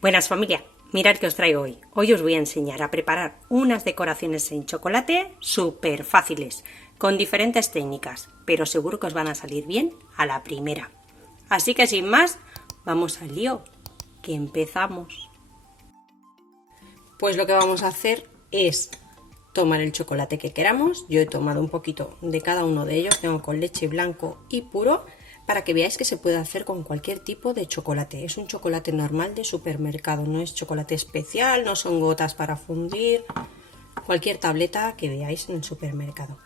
Buenas familia, mirad que os traigo hoy. Hoy os voy a enseñar a preparar unas decoraciones en chocolate súper fáciles, con diferentes técnicas, pero seguro que os van a salir bien a la primera. Así que sin más, vamos al lío, que empezamos. Pues lo que vamos a hacer es tomar el chocolate que queramos. Yo he tomado un poquito de cada uno de ellos, tengo con leche blanco y puro, para que veáis que se puede hacer con cualquier tipo de chocolate. Es un chocolate normal de supermercado, no es chocolate especial, no son gotas para fundir, cualquier tableta que veáis en el supermercado.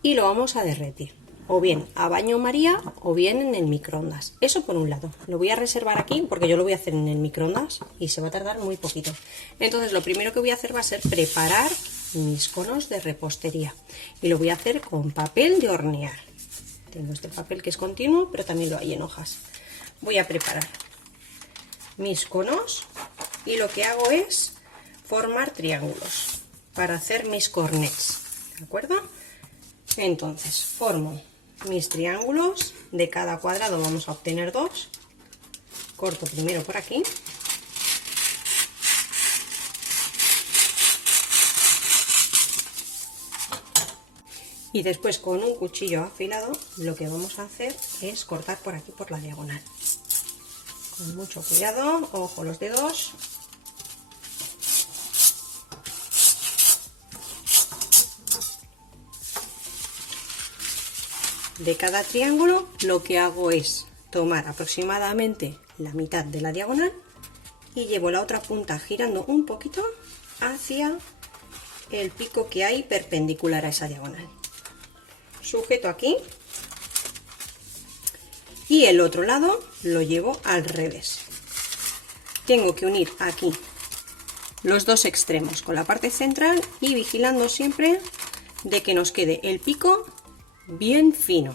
Y lo vamos a derretir, o bien a baño María o bien en el microondas. Eso por un lado. Lo voy a reservar aquí porque yo lo voy a hacer en el microondas y se va a tardar muy poquito. Entonces lo primero que voy a hacer va a ser preparar mis conos de repostería. Y lo voy a hacer con papel de hornear. Tengo este papel que es continuo, pero también lo hay en hojas. Voy a preparar mis conos y lo que hago es formar triángulos para hacer mis cornets, ¿de acuerdo? Entonces formo mis triángulos, de cada cuadrado vamos a obtener dos. Corto primero por aquí. Y después con un cuchillo afilado lo que vamos a hacer es cortar por aquí por la diagonal. Con mucho cuidado, ojo los dedos. De cada triángulo lo que hago es tomar aproximadamente la mitad de la diagonal y llevo la otra punta girando un poquito hacia el pico que hay perpendicular a esa diagonal. Sujeto aquí y el otro lado lo llevo al revés. Tengo que unir aquí los dos extremos con la parte central y vigilando siempre de que nos quede el pico bien fino,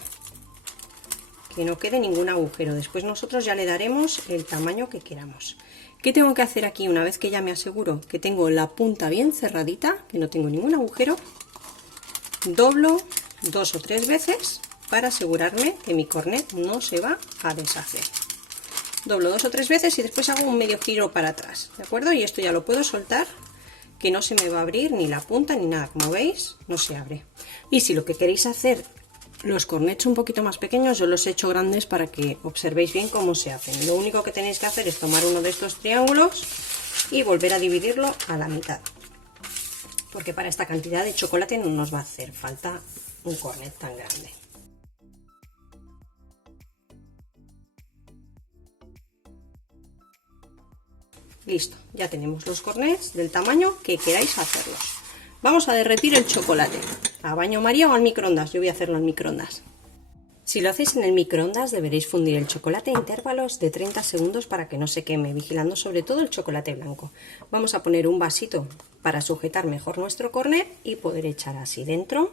que no quede ningún agujero. Después nosotros ya le daremos el tamaño que queramos. ¿Qué tengo que hacer aquí? Una vez que ya me aseguro que tengo la punta bien cerradita, que no tengo ningún agujero, doblo 2 o 3 veces para asegurarme que mi cornet no se va a deshacer. Doblo 2 o 3 veces y después hago un medio giro para atrás, ¿de acuerdo? Y esto ya lo puedo soltar, que no se me va a abrir ni la punta ni nada, como veis no se abre. Y si lo que queréis hacer los cornets un poquito más pequeños, yo los he hecho grandes para que observéis bien cómo se hacen. Lo único que tenéis que hacer es tomar uno de estos triángulos y volver a dividirlo a la mitad, porque para esta cantidad de chocolate no nos va a hacer falta un cornet tan grande. Listo, ya tenemos los cornets del tamaño que queráis hacerlos. Vamos a derretir el chocolate a baño María o al microondas. Yo voy a hacerlo al microondas. Si lo hacéis en el microondas deberéis fundir el chocolate a intervalos de 30 segundos para que no se queme, vigilando sobre todo el chocolate blanco. Vamos a poner un vasito para sujetar mejor nuestro cornet y poder echar así dentro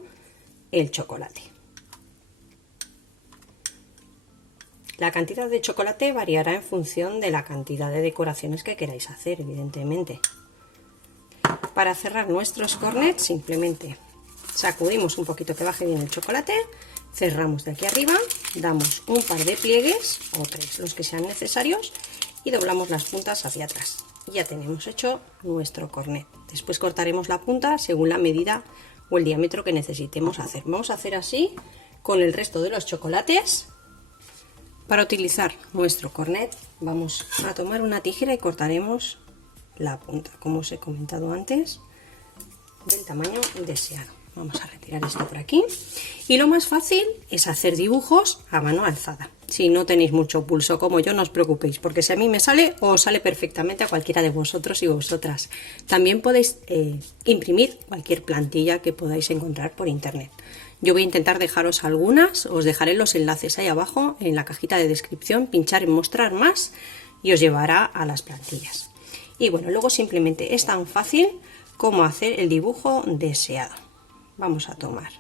el chocolate. La cantidad de chocolate variará en función de la cantidad de decoraciones que queráis hacer, evidentemente. Para cerrar nuestros cornets simplemente sacudimos un poquito que baje bien el chocolate, cerramos de aquí arriba, damos un par de pliegues o 3, los que sean necesarios, y doblamos las puntas hacia atrás. Y ya tenemos hecho nuestro cornet. Después cortaremos la punta según la medida o el diámetro que necesitemos hacer. Vamos a hacer así con el resto de los chocolates. Para utilizar nuestro cornet vamos a tomar una tijera y cortaremos la punta, como os he comentado antes, del tamaño deseado. Vamos a retirar esto por aquí. Y lo más fácil es hacer dibujos a mano alzada. Si no tenéis mucho pulso como yo, no os preocupéis, porque si a mí me sale, os sale perfectamente a cualquiera de vosotros y vosotras. También podéis imprimir cualquier plantilla que podáis encontrar por internet. Yo voy a intentar dejaros algunas, os dejaré los enlaces ahí abajo en la cajita de descripción, pinchar en mostrar más y os llevará a las plantillas. Y bueno, luego simplemente es tan fácil como hacer el dibujo deseado. Vamos a tomar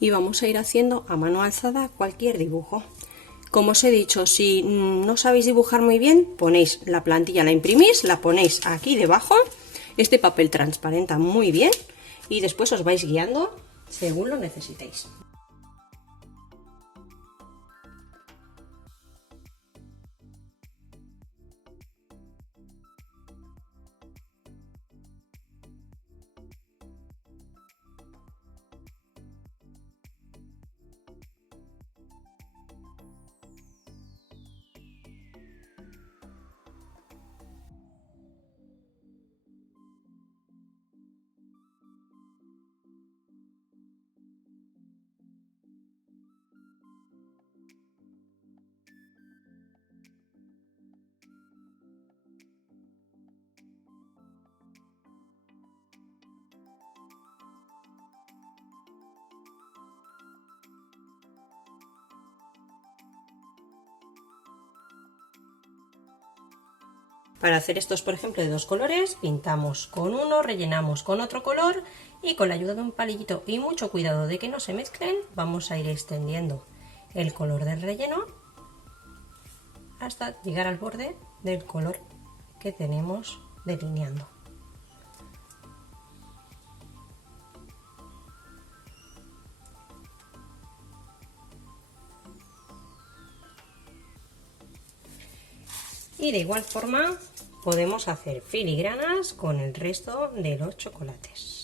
y vamos a ir haciendo a mano alzada cualquier dibujo. Como os he dicho, si no sabéis dibujar muy bien, ponéis la plantilla, la imprimís, la ponéis aquí debajo. Este papel transparenta muy bien y después os vais guiando según lo necesitéis. Para hacer estos, por ejemplo, de 2 colores, pintamos con uno, rellenamos con otro color y con la ayuda de un palillito y mucho cuidado de que no se mezclen, vamos a ir extendiendo el color del relleno hasta llegar al borde del color que tenemos delineando. Y de igual forma podemos hacer filigranas con el resto de los chocolates.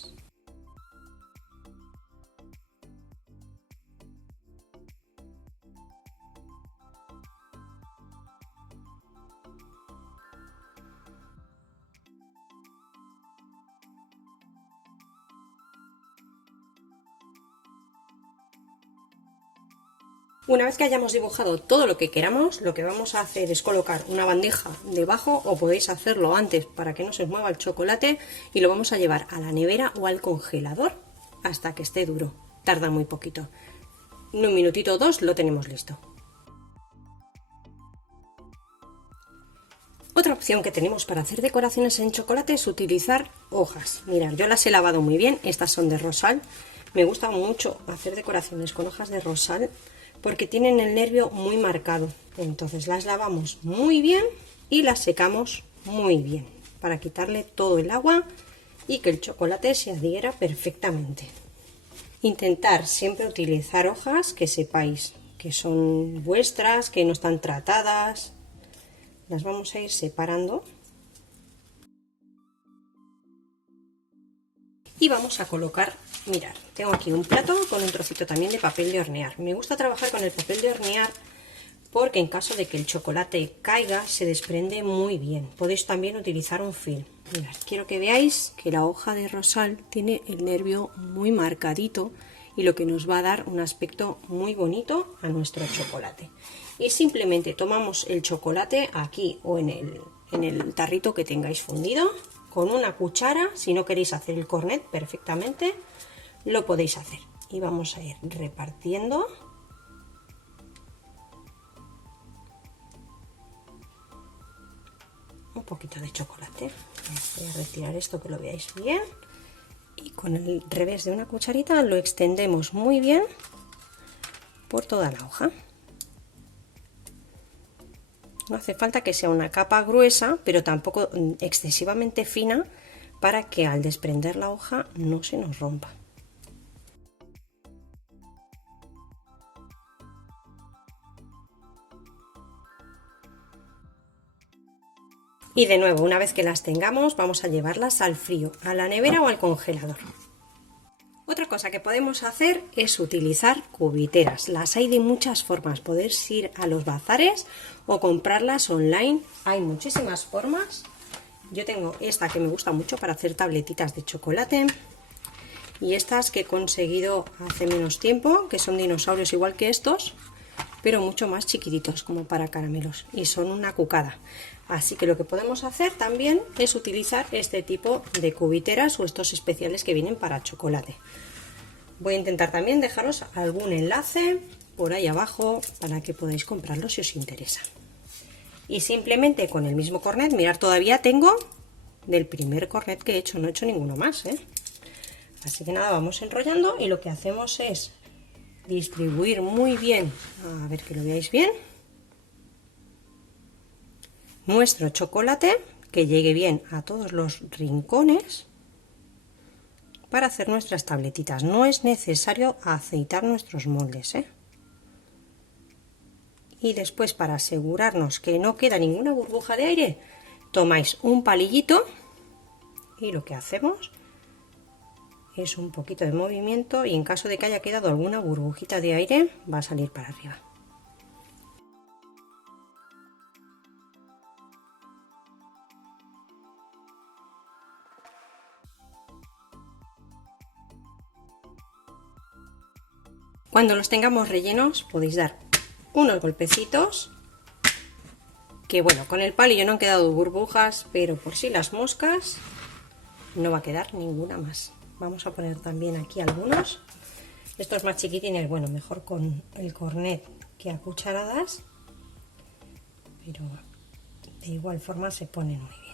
Una vez que hayamos dibujado todo lo que queramos, lo que vamos a hacer es colocar una bandeja debajo, o podéis hacerlo antes para que no se os mueva el chocolate, y lo vamos a llevar a la nevera o al congelador hasta que esté duro. Tarda muy poquito. En un minutito o dos lo tenemos listo. Otra opción que tenemos para hacer decoraciones en chocolate es utilizar hojas. Mirad, yo las he lavado muy bien, estas son de rosal. Me gusta mucho hacer decoraciones con hojas de rosal porque tienen el nervio muy marcado. Entonces las lavamos muy bien y las secamos muy bien para quitarle todo el agua y que el chocolate se adhiera perfectamente. Intentar siempre utilizar hojas que sepáis que son vuestras, que no están tratadas. Las vamos a ir separando y vamos a colocar, mirad, tengo aquí un plato con un trocito también de papel de hornear. Me gusta trabajar con el papel de hornear porque en caso de que el chocolate caiga se desprende muy bien. Podéis también utilizar un film. Mirad, quiero que veáis que la hoja de rosal tiene el nervio muy marcadito y lo que nos va a dar un aspecto muy bonito a nuestro chocolate. Y simplemente tomamos el chocolate aquí o en el tarrito que tengáis fundido, con una cuchara. Si no queréis hacer el cornet perfectamente, lo podéis hacer. Y vamos a ir repartiendo un poquito de chocolate. Voy a retirar esto que lo veáis bien. Y con el revés de una cucharita lo extendemos muy bien por toda la hoja. No hace falta que sea una capa gruesa, pero tampoco excesivamente fina, para que al desprender la hoja no se nos rompa. Y de nuevo, una vez que las tengamos, vamos a llevarlas al frío, a la nevera o al congelador. Otra cosa que podemos hacer es utilizar cubiteras. Las hay de muchas formas. Podéis ir a los bazares o comprarlas online. Hay muchísimas formas. Yo tengo esta que me gusta mucho para hacer tabletitas de chocolate. Y estas que he conseguido hace menos tiempo, que son dinosaurios igual que estos, pero mucho más chiquititos, como para caramelos. Y son una cucada. Así que lo que podemos hacer también es utilizar este tipo de cubiteras o estos especiales que vienen para chocolate. Voy a intentar también dejaros algún enlace por ahí abajo para que podáis comprarlos si os interesa. Y simplemente con el mismo cornet, mirad, todavía tengo del primer cornet que he hecho, no he hecho ninguno más, ¿eh? Así que nada, vamos enrollando y lo que hacemos es distribuir muy bien, a ver que lo veáis bien, nuestro chocolate, que llegue bien a todos los rincones para hacer nuestras tabletitas. No es necesario aceitar nuestros moldes, ¿eh? Y después, para asegurarnos que no queda ninguna burbuja de aire, tomáis un palillito y lo que hacemos es un poquito de movimiento, y en caso de que haya quedado alguna burbujita de aire va a salir para arriba. Cuando los tengamos rellenos podéis dar unos golpecitos, que bueno, con el palillo no han quedado burbujas, pero por si las moscas no va a quedar ninguna más. Vamos a poner también aquí algunos. Estos más chiquitines, bueno, mejor con el cornet que a cucharadas, pero de igual forma se ponen muy bien.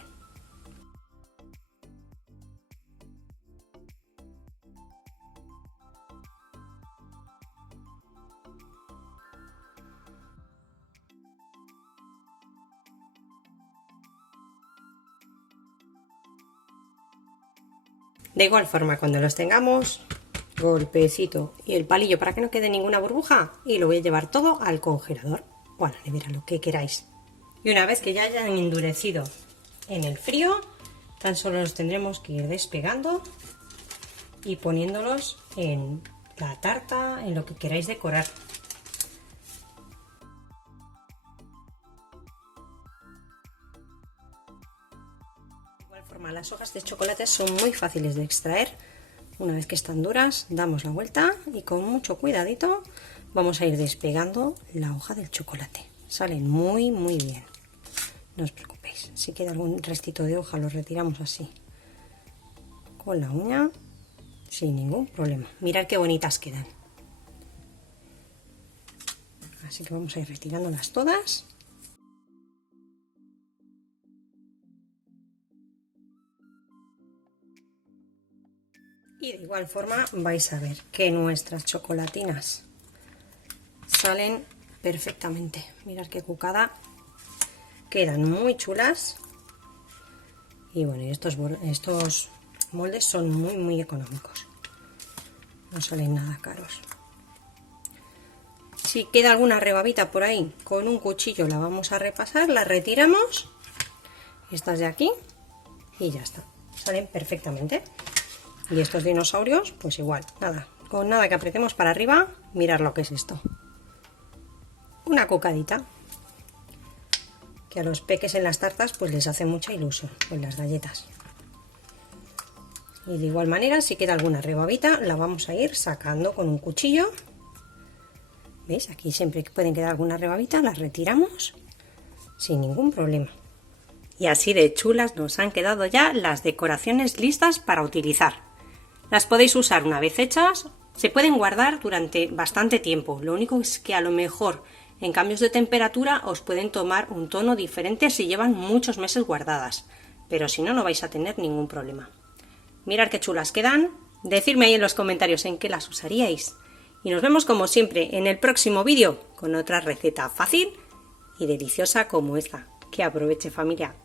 De igual forma, cuando los tengamos, golpecito y el palillo para que no quede ninguna burbuja, y lo voy a llevar todo al congelador o a la nevera, lo que queráis. Y una vez que ya hayan endurecido en el frío, tan solo los tendremos que ir despegando y poniéndolos en la tarta, en lo que queráis decorar. De igual forma, las hojas de chocolate son muy fáciles de extraer. Una vez que están duras, damos la vuelta y con mucho cuidadito vamos a ir despegando la hoja del chocolate. Salen muy bien. No os preocupéis, si queda algún restito de hoja lo retiramos así con la uña sin ningún problema. Mirad qué bonitas quedan. Así que vamos a ir retirándolas todas. Y de igual forma vais a ver que nuestras chocolatinas salen perfectamente. Mirad qué cucada, quedan muy chulas. Y bueno, estos moldes son muy económicos, no salen nada caros. Si queda alguna rebabita por ahí, con un cuchillo la vamos a repasar, la retiramos, estas de aquí, y ya está, salen perfectamente. Y estos dinosaurios, pues igual, nada, con nada que apretemos para arriba, mirad lo que es esto. Una cucadita, que a los peques en las tartas pues les hace mucha ilusión, en las galletas. Y de igual manera, si queda alguna rebabita, la vamos a ir sacando con un cuchillo. ¿Veis? Aquí siempre que pueden quedar alguna rebabita, las retiramos sin ningún problema. Y así de chulas nos han quedado ya las decoraciones listas para utilizar. Las podéis usar una vez hechas, se pueden guardar durante bastante tiempo. Lo único es que a lo mejor en cambios de temperatura os pueden tomar un tono diferente si llevan muchos meses guardadas. Pero si no, no vais a tener ningún problema. Mirad qué chulas quedan. Decidme ahí en los comentarios en qué las usaríais. Y nos vemos como siempre en el próximo vídeo con otra receta fácil y deliciosa como esta. Que aproveche, familia.